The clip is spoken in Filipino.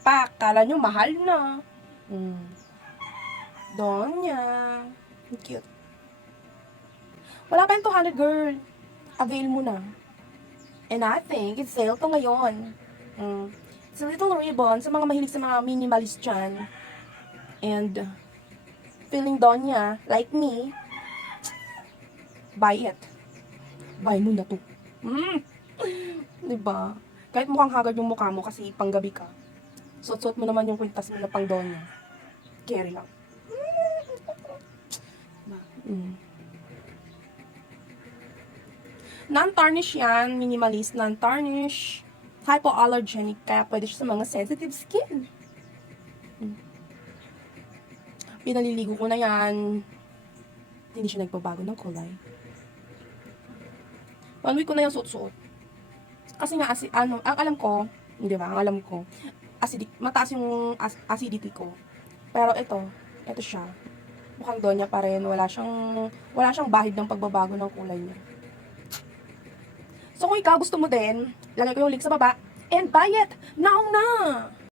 Pak, kala nyo mahal na. Donya. Cute. Wala pa yung 200, girl. Avail mo na. And I think it's sale to ngayon. It's a little ribbon sa mga mahilig sa mga minimalist dyan. And feeling Donya, like me, buy it. Buy mo na to. Diba? Kahit mukhang hagard yung mukha mo kasi panggabi ka. Suot-suot mo naman yung kwintas mo na pang Donya. Carry lang. Non-tarnish yan. Minimalist, non-tarnish. Hypoallergenic. Kaya pwede siya sa mga sensitive skin. Pinaliligo ko na yan. Hindi siya nagbabago ng kulay. 1 week ko na yung suot-suot. Kasi nga, ang alam ko, hindi ba, ang alam ko, mataas yung acidity ko. Pero ito siya. Mukhang Donya pa rin. Wala siyang bahid ng pagbabago ng kulay niya. So kung ikaw gusto mo din, lagay ko yung link sa baba. And buy it! Now na!